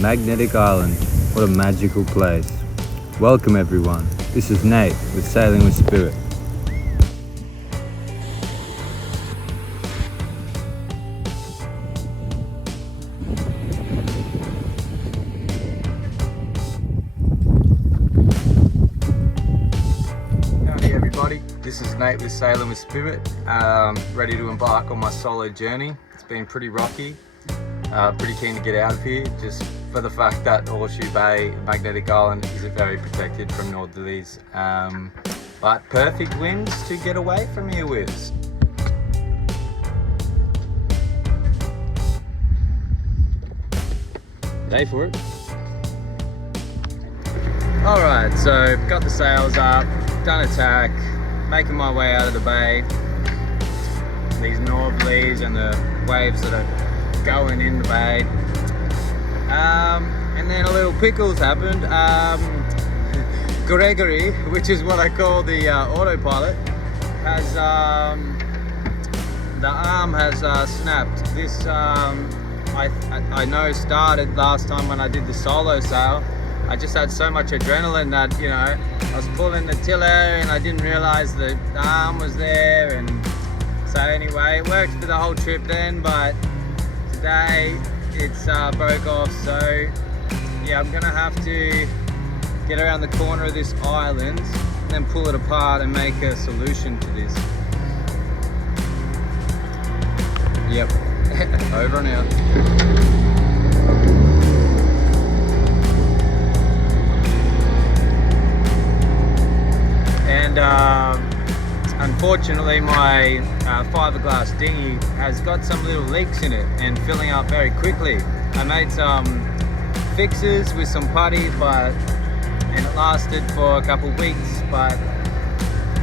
Magnetic Island, what a magical place. Welcome everyone, this is Nate with Sailing with Spirit. Howdy everybody, this is Nate with Sailing with Spirit, ready to embark on my solo journey. It's been pretty rocky, pretty keen to get out of here, just for the fact that Horseshoe Bay, Magnetic Island, is very protected from northerlies, but perfect winds to get away from here with. Day for it. Alright, so got the sails up, done a tack, making my way out of the bay. These northerlies and the waves that are going in the bay. And then a little pickles happened. Gregory, which is what I call the Autopilot, has the arm has snapped. This I know started last time when I did the solo sail. I just had so much adrenaline that, you know, I was pulling the tiller and I didn't realize the arm was there, and so anyway, it worked for the whole trip then, but today it's broke off, so yeah, I'm gonna have to get around the corner of this island and then pull it apart and make a solution to this. Yep. Over and out. And unfortunately my fiberglass dinghy has got some little leaks in it and filling up very quickly. I made some fixes with some putty, and it lasted for a couple weeks, but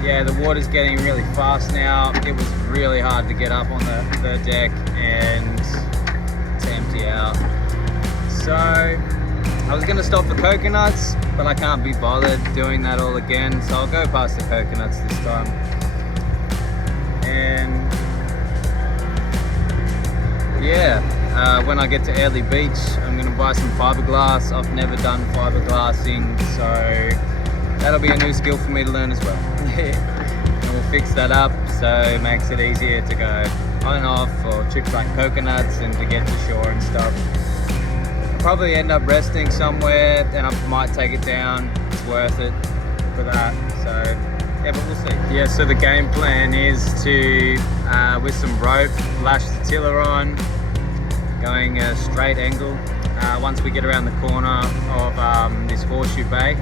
yeah, the water's getting really fast now. It was really hard to get up on the deck and to empty out. So I was going to stop for coconuts, but I can't be bothered doing that all again, so I'll go past the coconuts this time. And yeah, when I get to Airlie Beach, I'm going to buy some fiberglass. I've never done fiberglassing, so that'll be a new skill for me to learn as well. And we'll fix that up so it makes it easier to go on and off for trips like coconuts and to get to shore and stuff. Probably end up resting somewhere and I might take it down. It's worth it for that, so yeah, but we'll see. Yeah, so the game plan is to with some rope lash the tiller on, going a straight angle once we get around the corner of this Horseshoe Bay,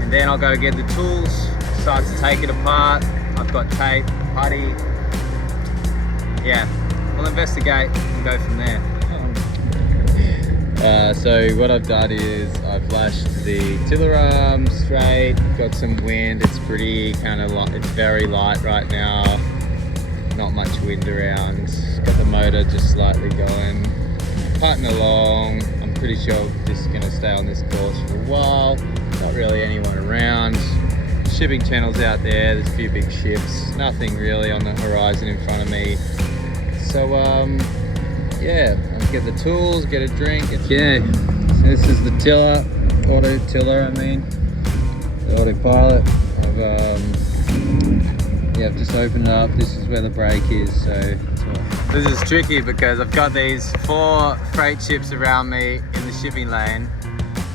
and then I'll go get the tools, start to take it apart. I've got tape, putty. Yeah, we'll investigate and go from there. So what I've done is I've lashed the tiller arm straight, got some wind, it's pretty kind of light, it's very light right now, not much wind around, got the motor just slightly going, putting along. I'm pretty sure this is going to stay on this course for a while, not really anyone around, shipping channels out there, there's a few big ships, nothing really on the horizon in front of me, so yeah, I'll get the tools, get a drink. Okay, so this is the tiller, auto tiller I mean, the Autopilot. I've just opened it up, this is where the brake is, so this is tricky because I've got these 4 freight ships around me in the shipping lane.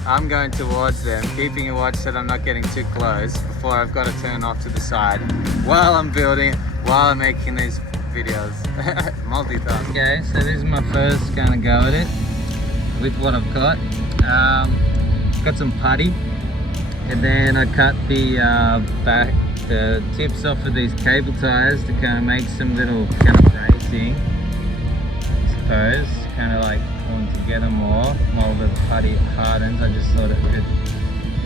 I'm going towards them, keeping a watch that I'm not getting too close before I've got to turn off to the side while I'm building, while I'm making these videos. Multitask. Okay, so this is my first kind of go at it with what I've got. Got some putty, and then I cut the the tips off of these cable ties to kind of make some little kind of bracing, I suppose, kind of like pulling together more while the putty hardens. I just thought it could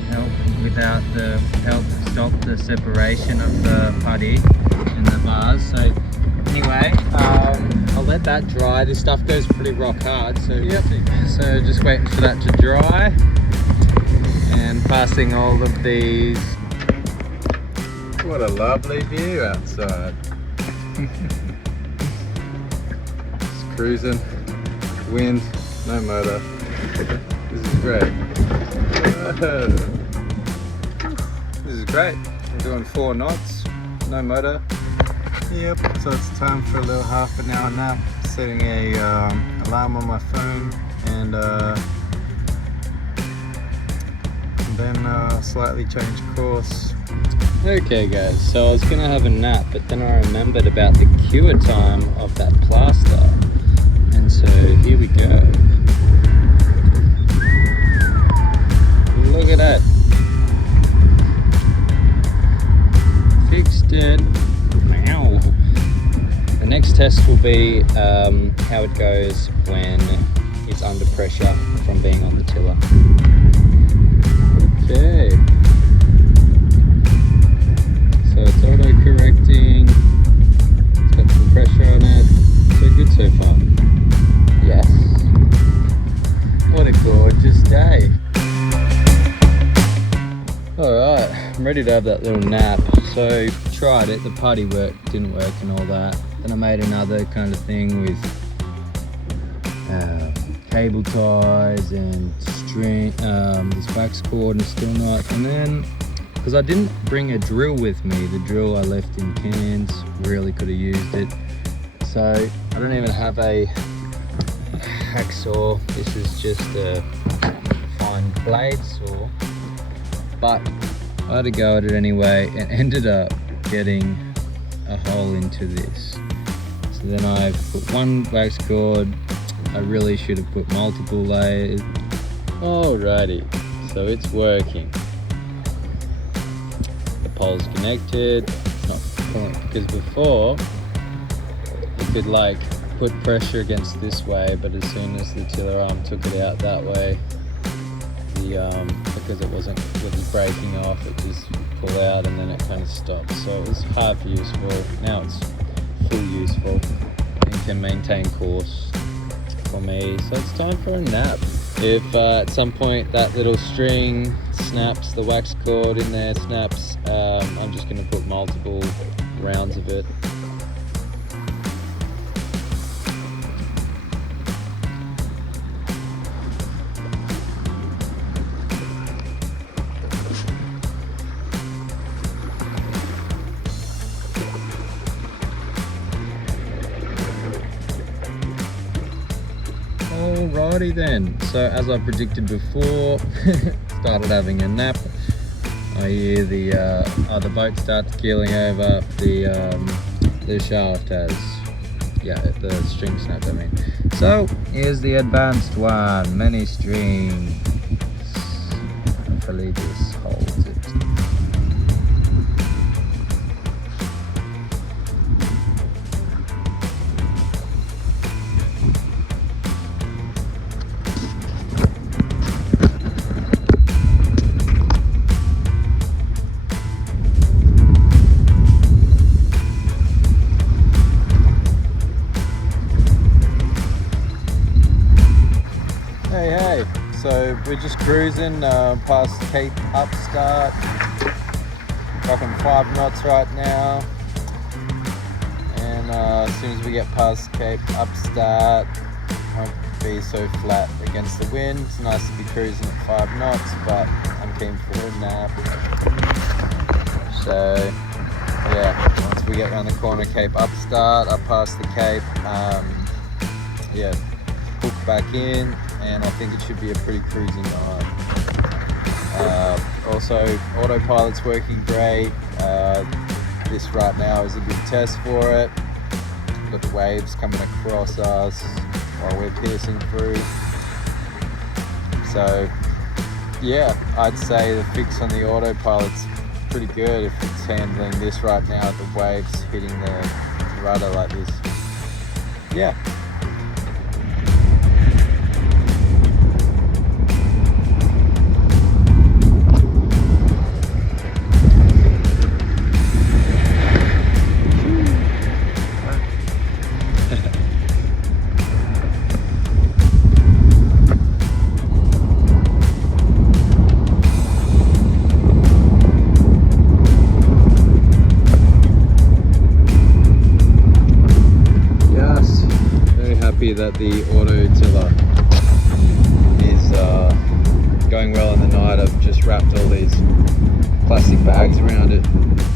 help without the help stop the separation of the putty and the bars. So anyway, I'll let that dry. This stuff goes pretty rock hard, so yep. So just waiting for that to dry and passing all of these. What a lovely view outside. Just cruising, wind, no motor. This is great. This is great. I'm doing 4 knots, no motor. Yep, so it's time for a little half an hour nap. Setting a alarm on my phone and then slightly change course. Okay guys, so I was gonna have a nap, but then I remembered about the cure time of that plaster. And so here we go. Look at that. Fixed it. Ow. The next test will be how it goes when it's under pressure from being on the tiller. Okay. So it's auto-correcting. It's got some pressure on it. So good so far. Yes. What a gorgeous day. Alright, I'm ready to have that little nap. So tried it, the putty didn't work and all that. Then I made another kind of thing with cable ties and string, this wax cord and steel knot. And then, because I didn't bring a drill with me, the drill I left in Cairns, really could have used it. So I don't even have a hacksaw. This is just a fine blade saw. But I had to go at it anyway and ended up getting a hole into this. So then I've put one wax cord. I really should have put multiple layers. Alrighty, so it's working. The pole's connected, not pulling, because before you could like put pressure against this way, but as soon as the tiller arm took it out that way, because it wasn't breaking off, it just pulled out and then it kind of stopped. So it was half useful. Now it's full useful and can maintain course for me. So it's time for a nap. If at some point that little string snaps, the wax cord in there snaps, I'm just going to put multiple rounds of it. Alrighty then, so as I predicted before, started having a nap. I hear the boat starts keeling over, the shaft has, the string snapped, I mean. So here's the advanced one, many strings. Hopefully this holds it. Hey, so we're just cruising past Cape Upstart, rocking 5 knots right now, and as soon as we get past Cape Upstart, won't be so flat against the wind. It's nice to be cruising at 5 knots, but I'm keen for a nap. So yeah, once we get around the corner, Cape Upstart, up past the Cape, hook back in, and I think it should be a pretty cruising night. Also, Autopilot's working great. This right now is a good test for it. Got the waves coming across us while we're piercing through. So yeah, I'd say the fix on the Autopilot's pretty good if it's handling this right now, the waves hitting the rudder like this. Yeah. That the auto tiller is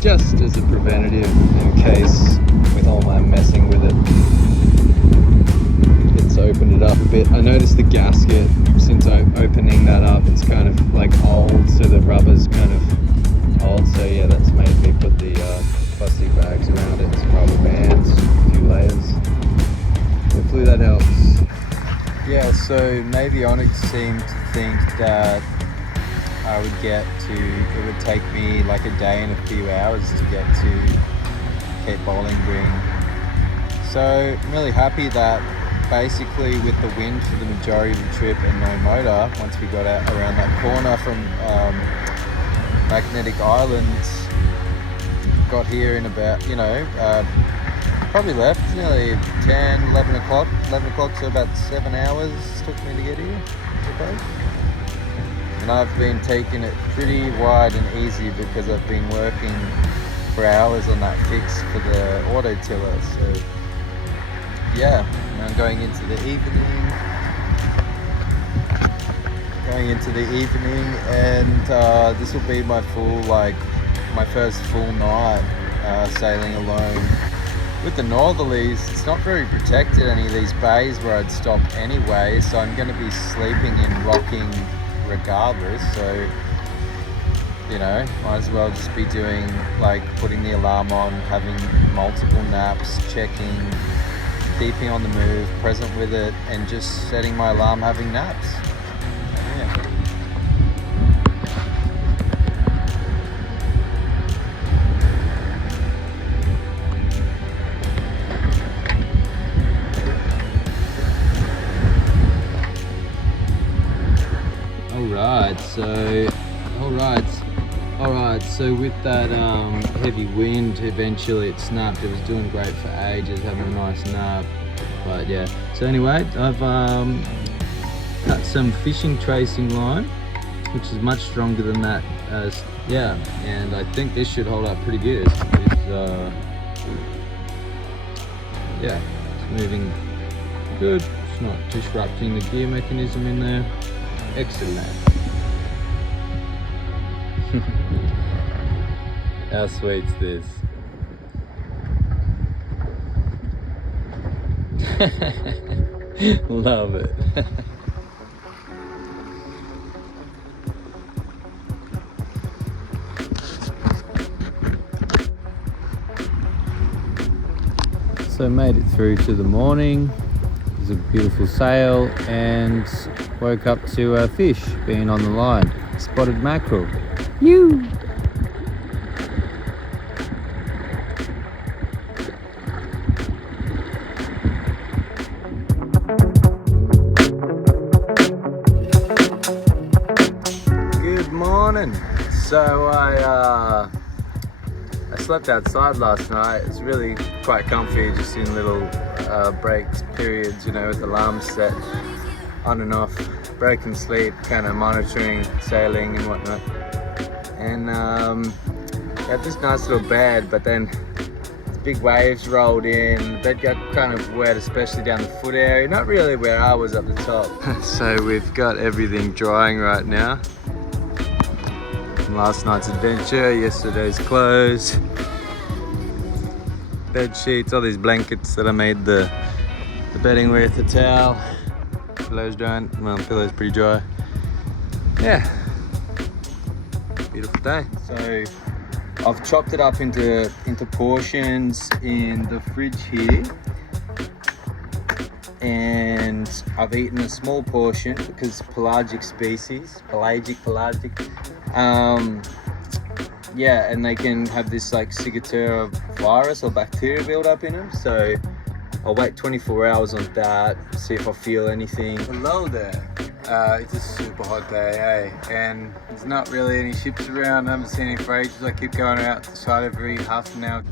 just as a preventative in case, with all my messing with it, it's opened it up a bit. I noticed the gasket, since I'm opening that up, it's kind of like old, so the rubber's kind of old. So yeah, that's made me put the plastic bags around it, some rubber bands, a few layers. Hopefully that helps. Yeah, so maybe Onyx seemed to think that I would it would take me like a day and a few hours to get to Cape Bowling Green. So I'm really happy that basically with the wind for the majority of the trip and no motor, once we got out around that corner from Magnetic Island, got here in about, probably left nearly 10, 11 o'clock, so about 7 hours took me to get here, I suppose. And I've been taking it pretty wide and easy because I've been working for hours on that fix for the auto tiller. So yeah, and I'm going into the evening, and this will be my first full night sailing alone. With the northerlies, it's not very protected, any of these bays where I'd stop anyway, so I'm going to be sleeping and rocking regardless. So might as well just be doing putting the alarm on, having multiple naps, checking, keeping on the move, present with it, and just setting my alarm, having naps. Yeah. Alright, so with that heavy wind, eventually it snapped. It was doing great for ages, having a nice nap. But yeah, so anyway, I've cut some fishing tracing line, which is much stronger than that. And I think this should hold up pretty good. It's moving good. It's not disrupting the gear mechanism in there. Excellent. How sweet's this? Love it. So made it through to the morning. It was a beautiful sail and woke up to a fish being on the line. Spotted mackerel. You. Good morning. So I slept outside last night. It's really quite comfy, just in little breaks, periods, with alarms set on and off, break and sleep, kind of monitoring sailing and whatnot. And had this nice little bed, but then big waves rolled in. The bed got kind of wet, especially down the foot area. Not really where I was up the top. So we've got everything drying right now. From last night's adventure, yesterday's clothes, bed sheets, all these blankets that I made the bedding with, the towel, pillow's drying. Well, the pillow's pretty dry. Yeah, beautiful day. So I've chopped it up into portions in the fridge here, and I've eaten a small portion because pelagic. Yeah, and they can have this ciguatera virus or bacteria build up in them. So I'll wait 24 hours on that, see if I feel anything. Hello there. It's a super hot day, and there's not really any ships around. I haven't seen any for ages. I keep going out the side every half an hour.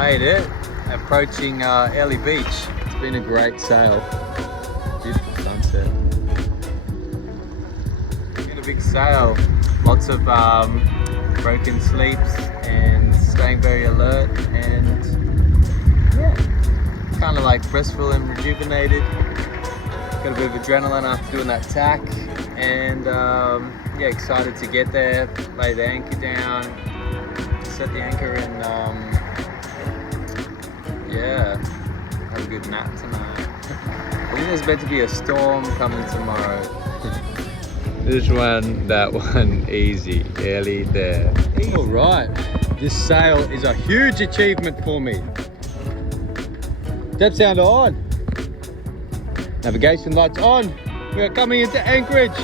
made it. Approaching Airlie Beach. It's been a great sail. Beautiful sunset. It's been a big sail. Lots of broken sleeps and staying very alert, and yeah, kind of like restful and rejuvenated. Got a bit of adrenaline after doing that tack, and yeah, excited to get there, lay the anchor down, set the anchor, and yeah, have a good nap tonight. I think there's meant to be a storm coming tomorrow. That one, easy, early there. All right, this sail is a huge achievement for me. Depth sounder on. Navigation lights on. We are coming into anchorage.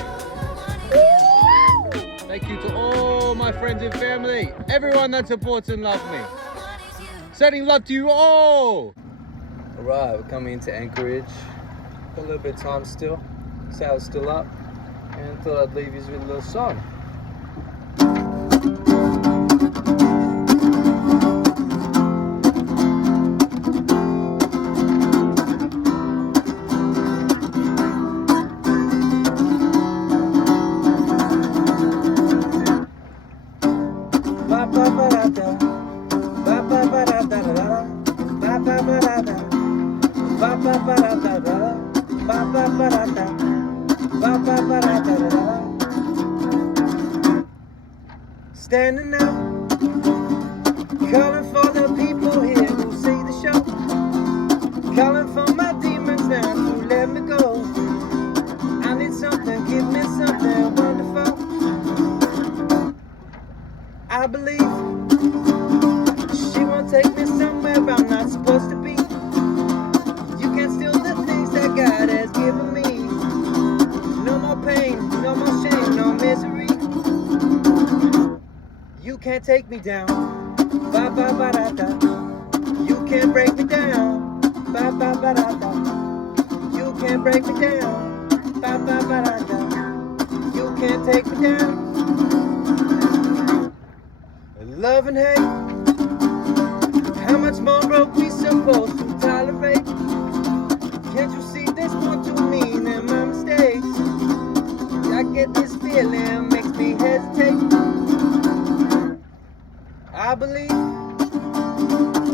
Thank you to all my friends and family, everyone that supports and loves me. Sending love to you all. All right, we're coming into anchorage. Got a little bit of time still. Sail's still up, and thought I'd leave you with a little song. Standing out, calling for the people here who see the show, calling for my demons now to let me go. I need something, give me something wonderful. I believe she won't take me somewhere I'm not supposed to be. You can't steal the things that God has given me. No more pain, no more shame, no misery. You can't take me down, ba ba ba da da. You can't break me down, ba ba ba da da. You can't break me down, ba ba ba da da. You can't take me down. Love and hate, how much more broke we supposed to tolerate? Can't you see there's more to me than my mistakes? I get this feeling, makes me hesitate. I believe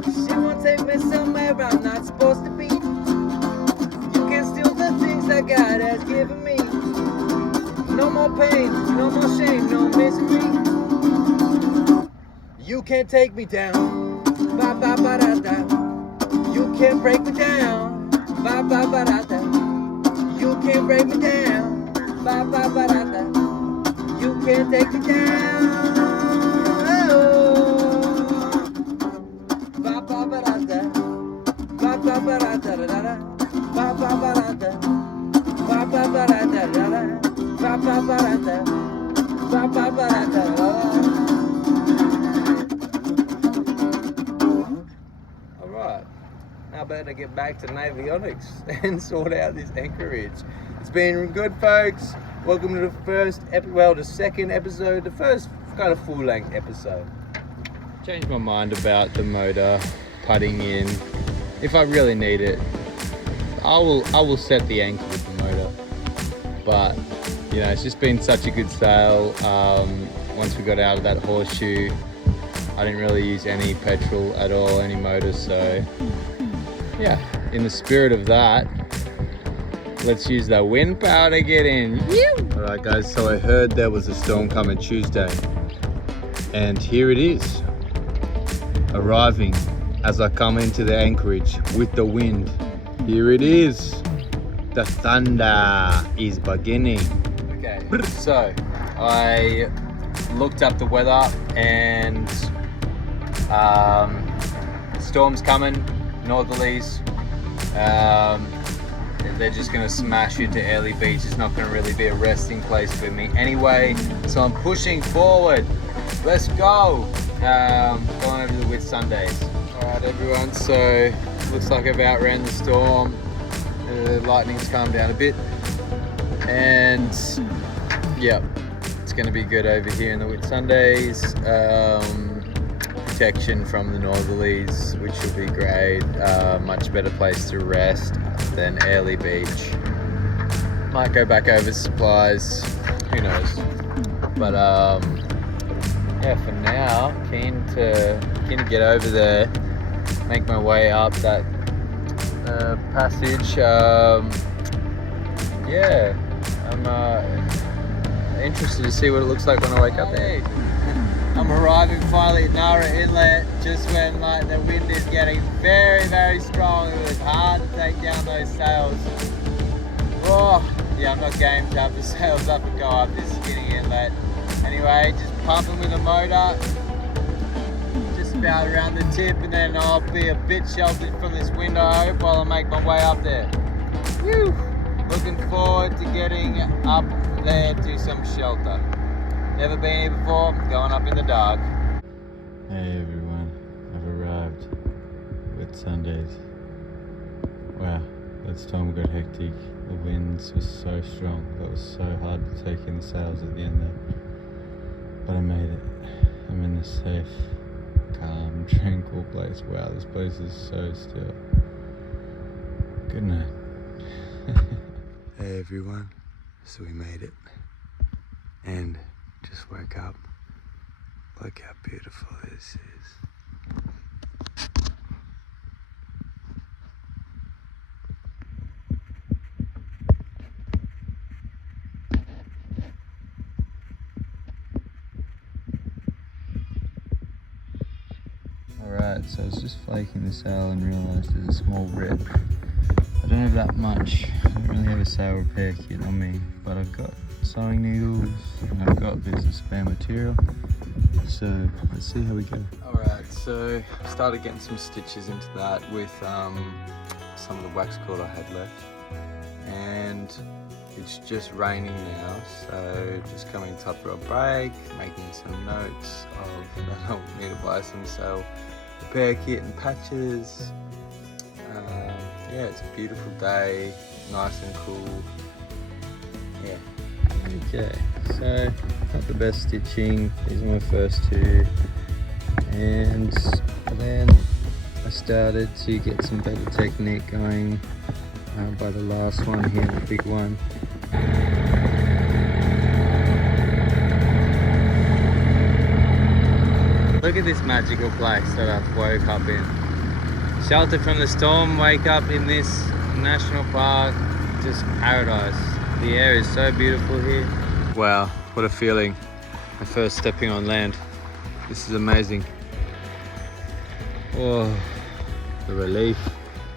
she won't take me somewhere I'm not supposed to be. You can't steal the things that God has given me. No more pain, no more shame, no misery. You can't take me down, ba ba ba da da. You can't break me down, ba ba ba da da. You can't break me down, ba ba ba da da. You can't take me down. Alright, now better get back to Navionics and sort out this anchorage. It's been good, folks. Welcome to the second episode, the first kind of full-length episode. Changed my mind about the motor putting in. If I really need it, I will set the anchor with the motor. But you know, it's just been such a good sail. Once we got out of that horseshoe, I didn't really use any petrol at all, any motor. So yeah, in the spirit of that, let's use the wind power to get in. All right, guys. So I heard there was a storm coming Tuesday, and here it is, arriving as I come into the anchorage with the wind. Here it is. The thunder is beginning. Okay, so I looked up the weather, and storm's coming, northerlies. They're just going to smash into Airlie Beach. It's not going to really be a resting place for me anyway, so I'm pushing forward. Let's go. Going over to the Whitsundays. Alright everyone, so looks like I've outran the storm. The lightning's calmed down a bit, and yeah, it's going to be good over here in the Whitsundays. protection from the northerlies, which will be great. Much better place to rest than Airlie Beach. Might go back over supplies, who knows. But yeah, for now, keen to get over there, make my way up that passage. Yeah, I'm interested to see what it looks like when I wake up there. I'm arriving finally at Nara Inlet just when like the wind is getting very, very strong. It was hard to take down those sails. Oh, yeah, I'm not game to have the sails up and go up this skinny inlet. Anyway, just pumping with the motor, just about around the tip, and then I'll be a bit sheltered from this wind, I hope, while I make my way up there. Whew. Looking forward to getting up there to some shelter. Never been here before, going up in the dark. Hey everyone, I've arrived. Whitsundays. Wow, that storm got hectic. The winds were so strong. That was so hard to take in the sails at the end there. But I made it. I'm in a safe, calm, tranquil place. Wow, this place is so still. Good night. Hey everyone, so we made it. And just woke up. Look how beautiful this is. Alright, so I was just flaking the sail and realised there's a small rip. I don't have that much. I don't really have a sail repair kit on me, but I've got sewing needles and I've got bits of spare material. So let's see how we go. Alright, so I started getting some stitches into that with some of the wax cord I had left. And it's just raining now, so just coming to for a break, making some notes of that I need to buy some sail repair kit and patches. Yeah, it's a beautiful day, nice and cool. Yeah. Okay, so not the best stitching. These are my first two. And then I started to get some better technique going by the last one here, the big one. Look at this magical place that I've woke up in. Sheltered from the storm, wake up in this national park, just paradise. The air is so beautiful here. Wow, what a feeling. My first stepping on land. This is amazing. Oh, the relief.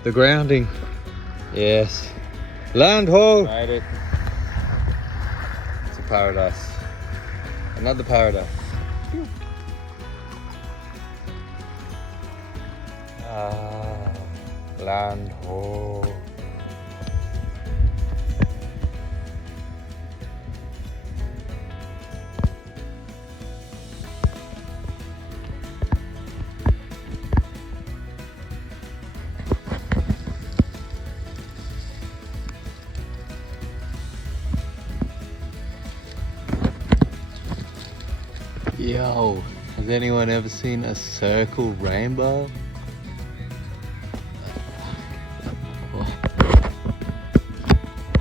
The grounding. Yes. Land ho! Made it. It's a paradise. Another paradise. Ah, land ho. Yo, has anyone ever seen a circle rainbow?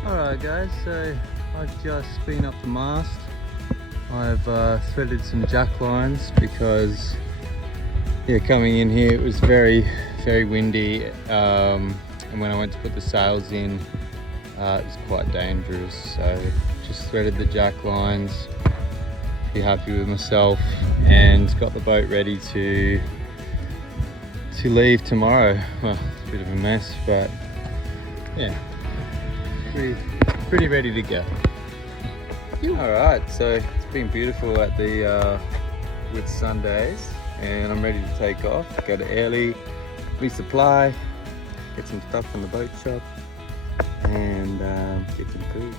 Alright guys, so I've just been up the mast. I've threaded some jack lines because yeah, coming in here it was very windy, and when I went to put the sails in it was quite dangerous, so just threaded the jack lines. Be happy with myself and got the boat ready to leave tomorrow. Well, it's a bit of a mess, but yeah, pretty ready to go. Alright, so it's been beautiful at the Whitsundays, and I'm ready to take off, go to Airlie, resupply, get some stuff from the boat shop, and get some food.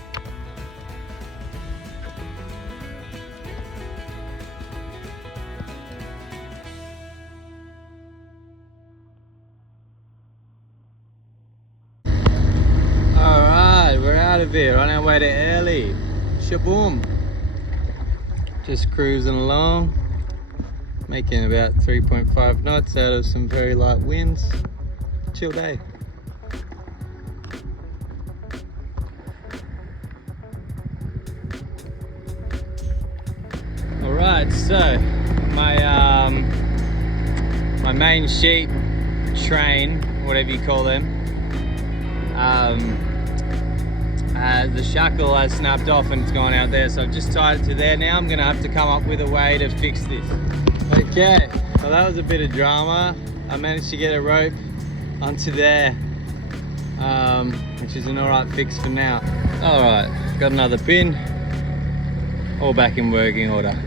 Out of here, on our way to Airlie. Shaboom. Just cruising along. making about 3.5 knots out of some very light winds. Chill day. Alright, so my main sheet train, whatever you call them, the shackle has snapped off and it's gone out there, so I've just tied it to there. Now I'm gonna have to come up with a way to fix this. Okay, so that was a bit of drama. I managed to get a rope onto there, which is an alright fix for now. Alright, got another pin, all back in working order.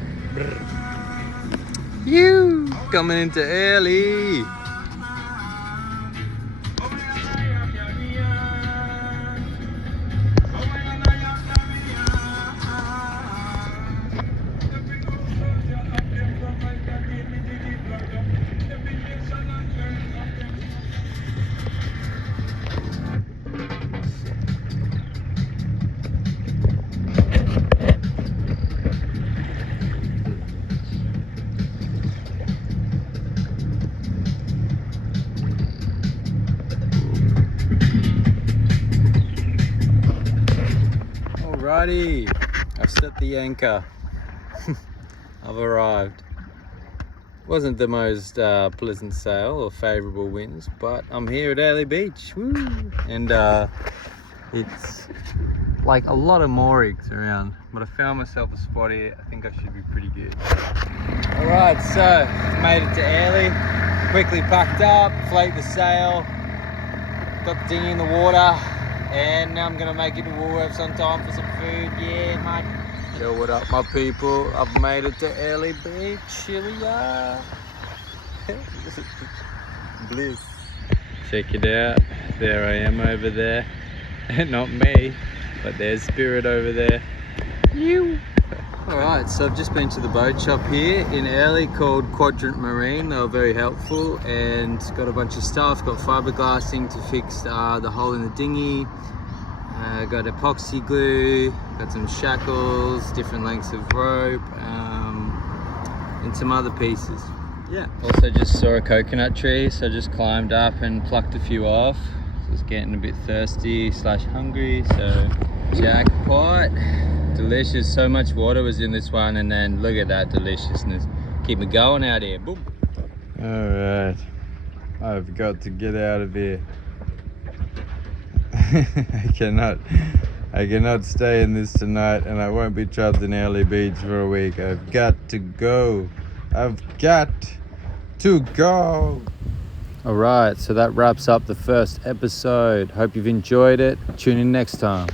You coming into Airlie. Alrighty, I've set the anchor. I've arrived. Wasn't the most pleasant sail or favourable winds, but I'm here at Airlie Beach. Woo! And it's like a lot of moorings around, but I found myself a spot here. I think I should be pretty good. Alright, so made it to Airlie. Quickly packed up, float the sail, got the dinghy in the water. And now I'm gonna make it to Woolworths on time for some food. Yeah, mate. Yo, what up, my people? I've made it to Airlie Beach. Here we are. Bliss. Check it out. There I am over there. Not me, but there's Spirit over there. You. Alright, so I've just been to the boat shop here in Airlie called Quadrant Marine. They were very helpful and got a bunch of stuff. Got fiberglassing to fix the hole in the dinghy. Got epoxy glue, got some shackles, different lengths of rope, and some other pieces. Yeah. Also just saw a coconut tree, so I just climbed up and plucked a few off. So it's getting a bit thirsty / hungry, so jackpot. Delicious. So much water was in this one, and then look at that deliciousness. Keep me going out here. Boom. Alright, I've got to get out of here. I cannot stay in this tonight, and I won't be trapped in Airlie Beach for a week. I've got to go. I've got to go. Alright, so that wraps up the first episode. Hope you've enjoyed it. Tune in next time.